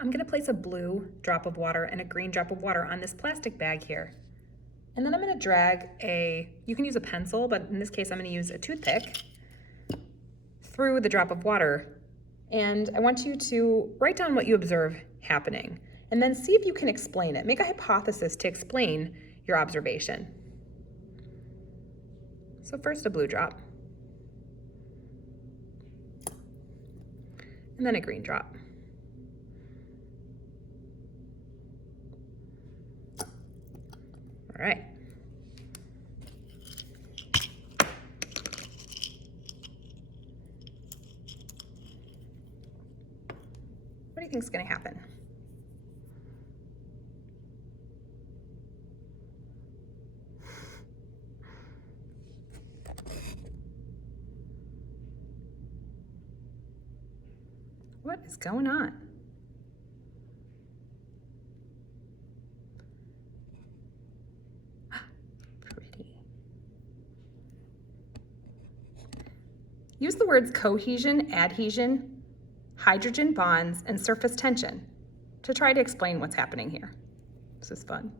I'm gonna place a blue drop of water and a green drop of water on this plastic bag here. And then I'm gonna drag you can use a pencil, but in this case I'm gonna use a toothpick through the drop of water. And I want you to write down what you observe happening and then see if you can explain it. Make a hypothesis to explain your observation. So first a blue drop, and then a green drop. All right. What do you think is going to happen? What is going on? Pretty. Use the words cohesion, adhesion, hydrogen bonds, and surface tension to try to explain what's happening here. This is fun.